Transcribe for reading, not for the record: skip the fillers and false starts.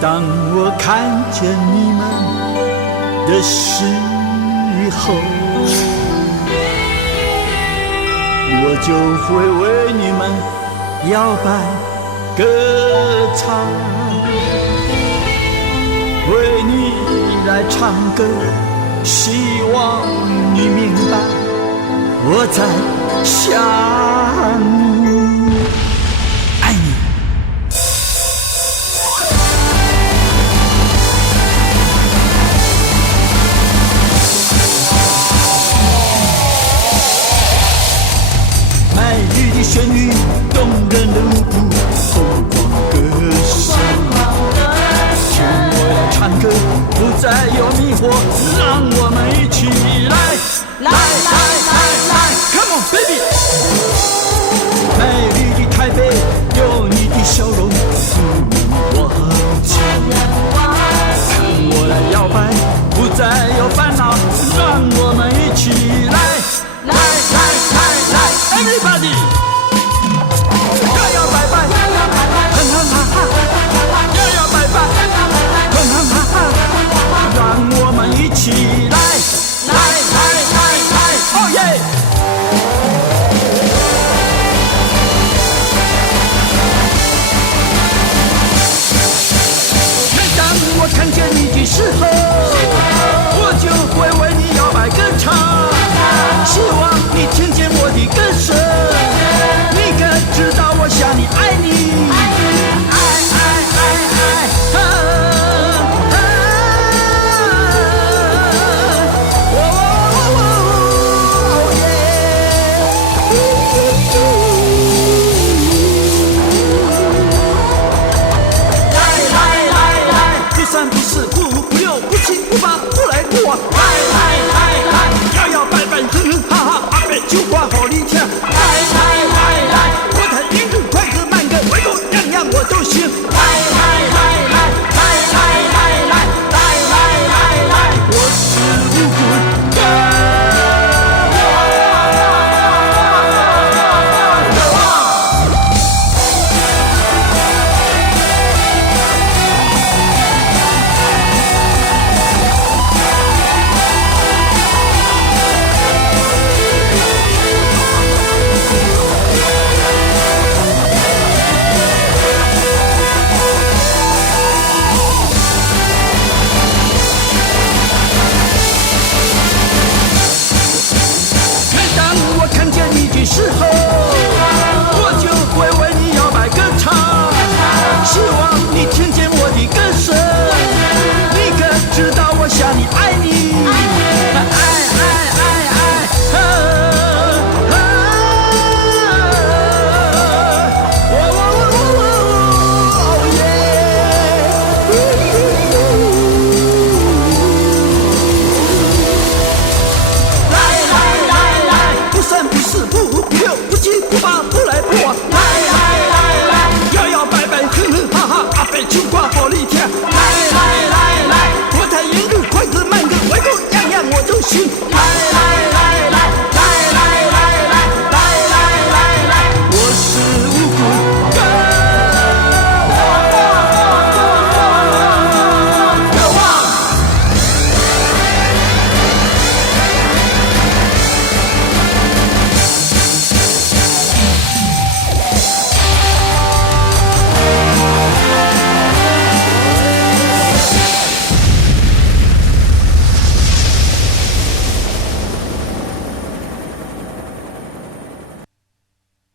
当我看见你们的时候，我就会为你们摇摆歌唱，为你来唱歌，希望你明白我在想你，爱你。美丽的旋律，动人的舞步，疯狂歌声。听我要唱歌，不再有迷惑，让我们一起来 Come on baby。 美丽的台北，有你的笑容，我牵。看我来摇摆，不再有烦恼，让我们一起来 Everybody。 摇摇摆摆，哼哼哈哈，摇摇摆摆，哼哼哈哈，让我们一起来哦耶！每当我看见你的时候，我就会为你摇摆歌唱，希望你听见我的歌声，你可知道我想你爱你，不三不四不五不六不七不八不来不往，摇摇摆摆哼哼哈哈，阿伯就挂好你听，我弹音准快歌慢歌，唯独样样我都行，我是无骨歌。时候，我就会为你摇摆歌唱，希望你听见我的歌声，你可知道我想你爱你，不三不四不五不六不七不八不来不往，摇摇摆摆哼哼哈哈，阿伯就挂好你听，我弹音律快歌慢歌，唯独样样我都行。